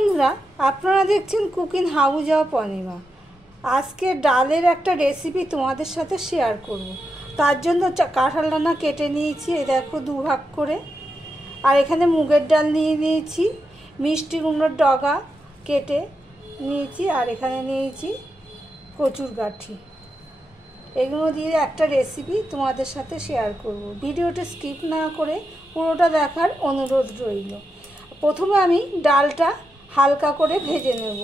বন্ধুরা, আপনারা দেখছেন কুকিং হাউস অফ অনিমা। আজকে ডালের একটা রেসিপি তোমাদের সাথে শেয়ার করব। তার জন্য কাঁঠাল দানা কেটে নিয়েছি, এই দেখো দুভাগ করে। আর এখানে মুগের ডাল নিয়ে নিয়েছি, মিষ্টি কুমড়োর ডগা কেটে নিয়েছি, আর এখানে নিয়েছি কচুর গাঠি। এগুলো দিয়ে একটা রেসিপি তোমাদের সাথে শেয়ার করব। ভিডিওটা স্কিপ না করে পুরোটা দেখার অনুরোধ রইল। প্রথমে আমি ডালটা হালকা করে ভেজে নেব।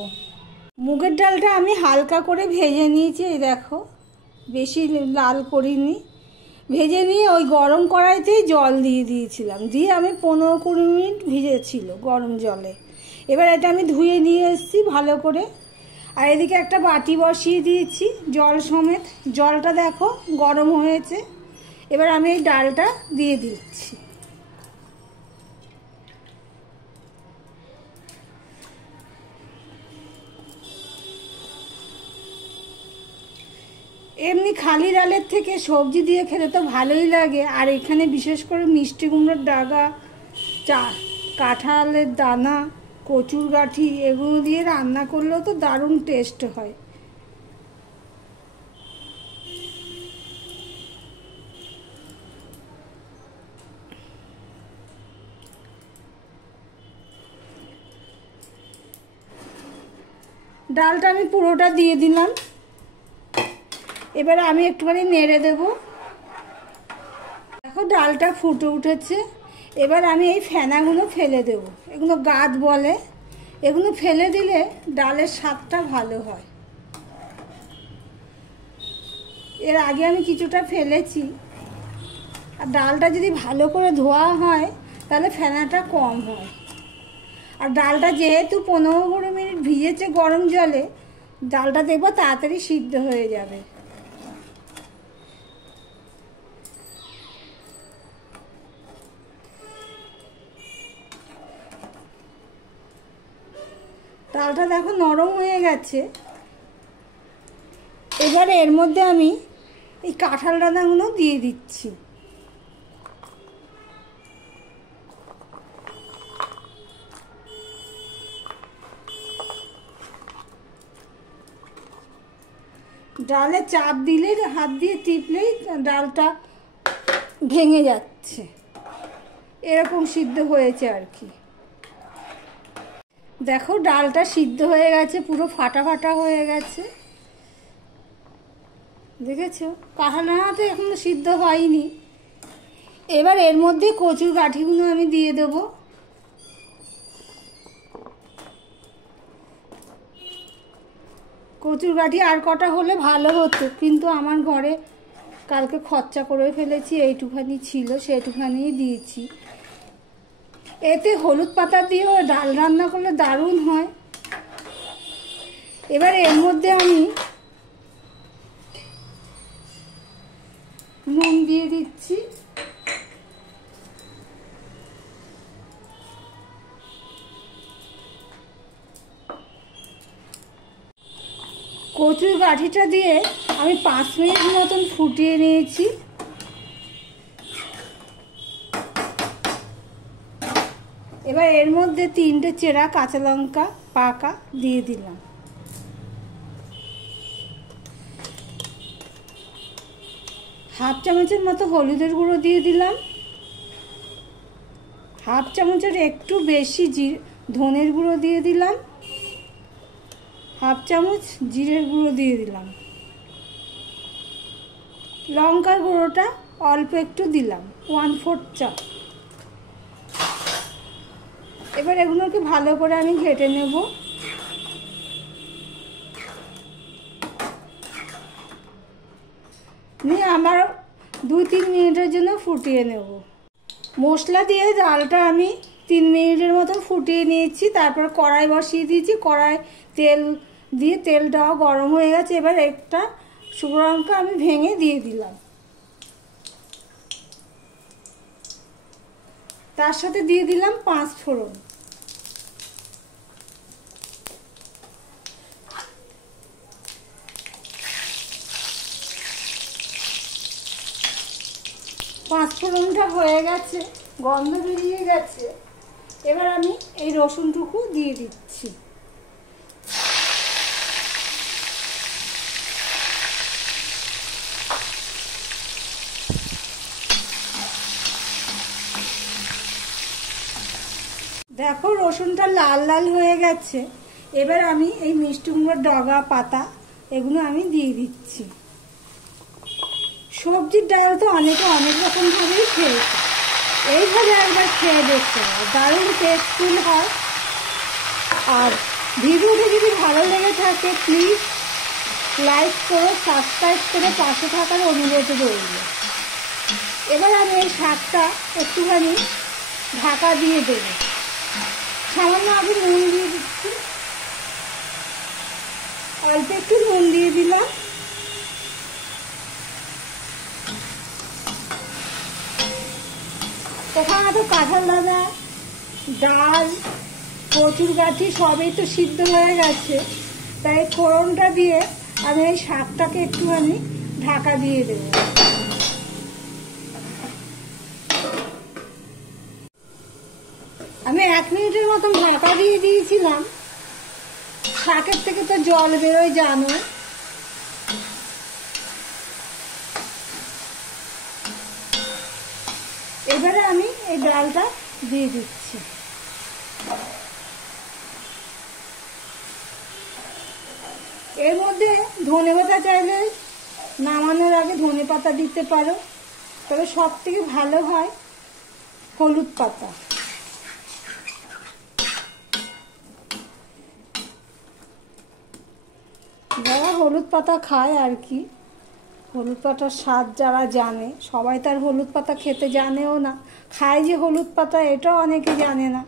মুগের ডালটা আমি হালকা করে ভেজে নিয়েছি, এই দেখো, বেশি লাল করিনি। ভেজে নিয়ে ওই গরম কড়াইতেই জল দিয়ে দিয়েছিলাম, দিয়ে আমি 15-20 মিনিট ভিজেছিল গরম জলে। এবার এটা আমি ধুয়ে নিয়ে এসেছি ভালো করে। আর এদিকে একটা বাটি বসিয়ে দিয়েছি জল সমেত। জলটা দেখো গরম হয়েছে। এবার আমি এই ডালটা দিয়ে দিচ্ছি। এমনি খালি ডালের থেকে সবজি দিয়ে খেতে তো ভালোই লাগে। আর এখানে বিশেষ করে মিষ্টি কুমড়োর ডাগা, কাঁঠালের দানা, কচুর গাঠি এগুলো দিয়ে রান্না করলেও তো দারুণ টেস্ট হয়। ডালটা আমি পুরোটা দিয়ে দিলাম। এবার আমি একটুখানি নেড়ে দেব। দেখো ডালটা ফুটে উঠেছে। এবার আমি এই ফেনাগুলো ফেলে দেব। এগুলো গাদ বলে, এগুলো ফেলে দিলে ডালের স্বাদটা ভালো হয়। এর আগে আমি কিছুটা ফেলেছি। আর ডালটা যদি ভালো করে ধোয়া হয় তাহলে ফেনাটা কম হয়। আর ডালটা যেহেতু 15-20 মিনিট ভিজেছে গরম জলে, ডালটা দেখবো তাড়াতাড়ি সিদ্ধ হয়ে যাবে। ডালটা দেখো নরম হয়ে গেছে। এবারে এর মধ্যে আমি এই কাঁঠাল দানাগুলো দিয়ে দিচ্ছি। ডালে চাপ দিলে, হাত দিয়ে টিপলেই ডালটা ভেঙে যাচ্ছে। এরকম সিদ্ধ হয়েছে আর কি। দেখো ডালটা সিদ্ধ হয়ে গেছে, পুরো ফাটা ফাটা হয়ে গেছে। দেখেছো, কাঁঠাল দানাটা এখনো সিদ্ধ হয়নি। এবার এর মধ্যে কচুর গাঠিগুলো আমি দিয়ে দেব। কচুর গাঠি আর কটা হলে ভালো হতো, কিন্তু আমার ঘরে কালকে খরচা করে ফেলেছি, এইটুখানি ছিল, সেইটুখানি দিয়েছি। এতে হলুদ পাতা দিয়েও ডাল রান্না করলে দারুণ হয়। এবার এর মধ্যে আমি নুন দিয়ে দিচ্ছি। কচুর গাঠিটা দিয়ে আমি 5 মিনিট মতন ফুটিয়ে নিয়েছি। এবার এর মধ্যে 3টে চেরা কাঁচা লঙ্কা পাকা দিয়ে দিলাম। হাফ চামচের মতো হলুদের গুঁড়ো দিয়ে দিলাম। হাফ চামচের একটু বেশি ধনের গুঁড়ো দিয়ে দিলাম। হাফ চামচ জিরের গুঁড়ো দিয়ে দিলাম। লঙ্কার গুঁড়োটা অল্প একটু দিলাম, 1/4 চামচ। এবার এগুলোকে ভালো করে আমি ঘেটে নেব। নিয়ে আমার 2-3 মিনিটের জন্য ফুটিয়ে নেব। মশলা দিয়ে ডালটা আমি 3 মিনিটের মতন ফুটিয়ে নিয়েছি। তারপর কড়াই বসিয়ে দিয়েছি। কড়াই তেল দিয়ে তেলটাও গরম হয়ে গেছে। এবার একটা শুকনো লঙ্কা আমি ভেঙে দিয়ে দিলাম। তার সাথে দিয়ে দিলাম 5 ফোড়ন। পাঁচফোড়নটা হয়ে গেছে, গন্ধ বেরিয়ে গেছে। এবার আমি এই রসুনটুকু দিয়ে দিচ্ছি। দেখো রসুনটা লাল লাল হয়ে গেছে। এবার আমি এই মিষ্টি কুমড়োর ডগা পাতা এগুলো আমি দিয়ে দিচ্ছি। সবজির ডাল তো অনেকে অনেক রকমভাবেই খেয়েছে, এইভাবে একবার খেয়ে দেখতে হবে, দারুণ টেস্টফুল হয়। আর ভিডিওটি যদি ভালো লেগে থাকে প্লিজ লাইক করো, সাবস্ক্রাইব করে পাশে থাকার অনুরোধ রইল। এবার আমি এই শাকটা একটুখানি ঢাকা দিয়ে দেবো। সামান্য আগে নুন দিয়ে দিচ্ছি, অল্প একটু নুন দিয়ে দিলাম। ওখানে তো কাঁঠাল দানা, ডাল, কচুর গাঠি সবই তো সিদ্ধ হয়ে গেছে, তাই ফোড়নটা দিয়ে আমি এই শাকটাকে একটুখানি ঢাকা দিয়ে দেব। আমি 1 মিনিটের মতন ঢাকা দিয়ে দিয়েছিলাম। শাকের থেকে তো জল বেরোয় জানো। এবারে আমি এই ডালটা দিয়ে দিচ্ছি। এর মধ্যে ধনেপাতা চাইলে নামানোর আগে ধনেপাতা দিতে পারো, তবে সব থেকে ভালো হয় হলুদ পাতা। যারা হলুদ পাতা খায় আর কি, হলুদ পাতার স্বাদ যারা জানে, সবাই তার হলুদ পাতা খেতে জানেও না, খায় যে হলুদ পাতা এটাও অনেকে জানে না।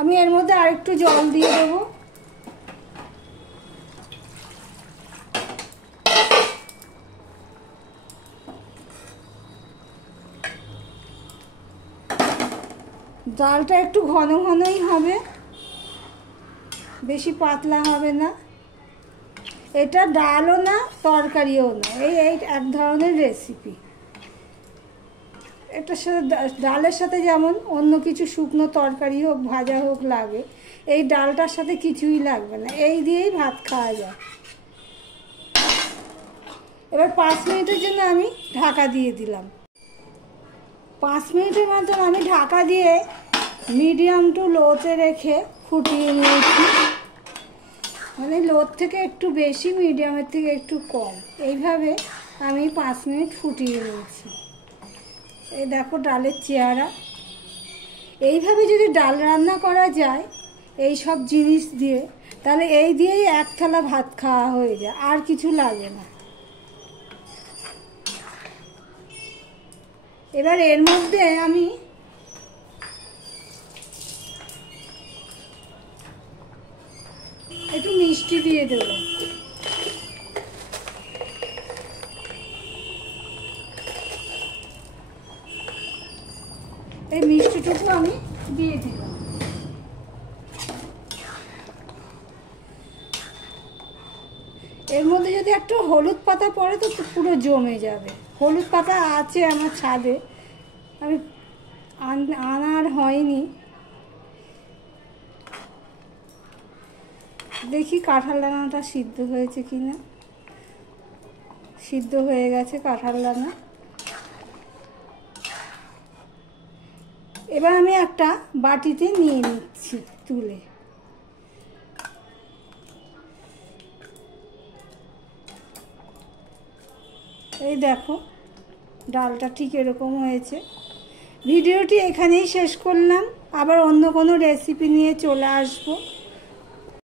আমি এর মধ্যে আরেকটু জল দিয়ে দেবো। ডালটা একটু ঘন ঘনই হবে, বেশি পাতলা হবে না। এটা ডালও না তরকারিও না, এই এক ধরনের রেসিপি। এটার সাথে ডালের সাথে যেমন অন্য কিছু শুকনো তরকারি হোক ভাজা হোক লাগে, এই ডালটার সাথে কিছুই লাগবে না, এই দিয়েই ভাত খাওয়া যায়। এবার 5 মিনিটের জন্য আমি ঢাকা দিয়ে দিলাম। 5 মিনিটের মতন আমি ঢাকা দিয়ে মিডিয়াম টু লোতে রেখে ফুটিয়ে নিয়েছি। মানে লোর থেকে একটু বেশি, মিডিয়ামের থেকে একটু কম, এইভাবে আমি 5 মিনিট ফুটিয়ে নিয়েছি। এই দেখো ডালের চেহারা। এইভাবে যদি ডাল রান্না করা যায় এই সব জিনিস দিয়ে, তাহলে এই দিয়েই 1 থালা ভাত খাওয়া হয়ে যায়, আর কিছু লাগে না। এবার এর মধ্যে আমি একটু মিষ্টি দিয়ে দেব। এই মিষ্টিটুকু আমি দিয়ে দিলাম। এর মধ্যে যদি একটু হলুদ পাতা পড়ে তো পুরো জমে যাবে। হলুদ পাতা আছে আমার ছাদে, আমি আনার হয়নি। দেখি কাঁঠাল দানাটা সিদ্ধ হয়েছে কিনা। সিদ্ধ হয়ে গেছে কাঁঠাল দানা। এবার আমি একটা বাটিতে নিয়ে নিচ্ছি তুলে। এই দেখো ডালটা ঠিক এরকম হয়েছে। ভিডিওটি এখানেই শেষ করলাম, আবার অন্য কোনো রেসিপি নিয়ে চলে আসবো।